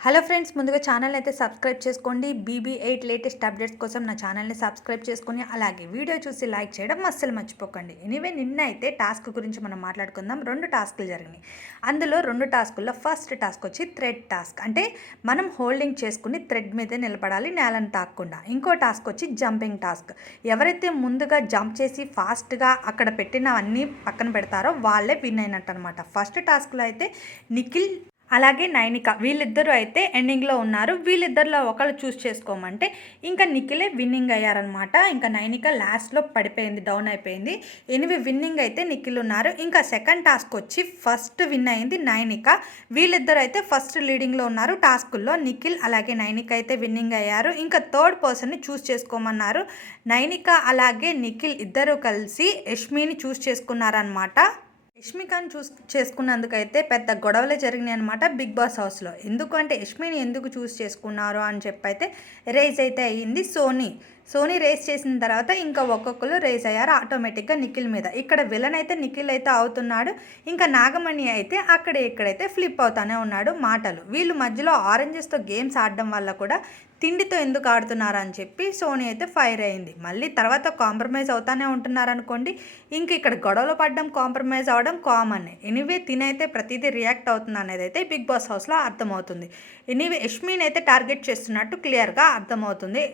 Hello friends ముందుగా channel అయితే subscribe చేసుకోండి. బీబీ ఎయిట్ లేటెస్ట్ అప్డేట్స్ కోసం నా ఛానల్ని సబ్స్క్రైబ్ చేసుకుని అలాగే వీడియో చూసి లైక్ చేయడం అస్సలు మర్చిపోకండి. ఎనీవే నిన్న అయితే టాస్క్ గురించి మనం మాట్లాడుకుందాం. రెండు టాస్క్లు జరిగినాయి. అందులో రెండు టాస్కుల్లో ఫస్ట్ టాస్క్ వచ్చి థ్రెడ్ టాస్క్. అంటే మనం హోల్డింగ్ చేసుకుని థ్రెడ్ మీదే నిలబడాలి నేలను తాకకుండా. ఇంకో టాస్క్ వచ్చి జంపింగ్ టాస్క్. ఎవరైతే ముందుగా జంప్ చేసి ఫాస్ట్గా అక్కడ పెట్టినవన్నీ పక్కన పెడతారో వాళ్ళే విన్ అయినట్టు అనమాట ఫస్ట్ టాస్క్లో అయితే నిఖిల్ అలాగే నైనిక వీళ్ళిద్దరూ అయితే ఎండింగ్లో ఉన్నారు. వీళ్ళిద్దరిలో ఒకళ్ళు చూస్ చేసుకోమంటే ఇంకా నిఖిలే విన్నింగ్ అయ్యారనమాట ఇంకా నైనిక లాస్ట్లో పడిపోయింది డౌన్ అయిపోయింది. ఎనిమిది విన్నింగ్ అయితే నిఖిల్ ఉన్నారు. ఇంకా సెకండ్ టాస్క్ వచ్చి ఫస్ట్ విన్ అయింది నైనిక. వీళ్ళిద్దరు అయితే ఫస్ట్ లీడింగ్లో ఉన్నారు టాస్కుల్లో. నిఖిల్ అలాగే నైనిక అయితే విన్నింగ్ అయ్యారు. ఇంకా థర్డ్ పర్సన్ని చూస్ చేసుకోమన్నారు. నైనిక అలాగే నిఖిల్ ఇద్దరు కలిసి యష్మిని చూస్ చేసుకున్నారనమాట యష్మికాని చూస్ చేసుకున్నందుకైతే పెద్ద గొడవలే జరిగినాయి అనమాట బిగ్ బాస్ హౌస్లో. ఎందుకు అంటే యష్మిని ఎందుకు చూస్ చేసుకున్నారు అని చెప్పి అయితే రేజ్ అయితే అయ్యింది సోనీ. సోనీ రేస్ చేసిన తర్వాత ఇంకా ఒక్కొక్కరు రేస్ అయ్యారు ఆటోమేటిక్గా నిఖిల్ మీద. ఇక్కడ విలన్ అయితే నిఖిల్ అయితే అవుతున్నాడు. ఇంకా నాగమణి అయితే అక్కడ ఇక్కడైతే ఫ్లిప్ అవుతానే ఉన్నాడు మాటలు. వీళ్ళు మధ్యలో ఆరెంజెస్తో గేమ్స్ ఆడడం వల్ల కూడా తిండితో ఎందుకు ఆడుతున్నారు అని చెప్పి సోనీ అయితే ఫైర్ అయింది. మళ్ళీ తర్వాత కాంప్రమైజ్ అవుతానే ఉంటున్నారు అనుకోండి ఇంక ఇక్కడ గొడవలు పడడం కాంప్రమైజ్ అవ్వడం కామన్. ఎనీవే తినైతే ప్రతిదీ రియాక్ట్ అవుతుంది అనేది అయితే బిగ్ బాస్ హౌస్లో అర్థమవుతుంది. ఎనీవే యష్మిన్ అయితే టార్గెట్ చేస్తున్నట్టు క్లియర్గా అర్థమవుతుంది.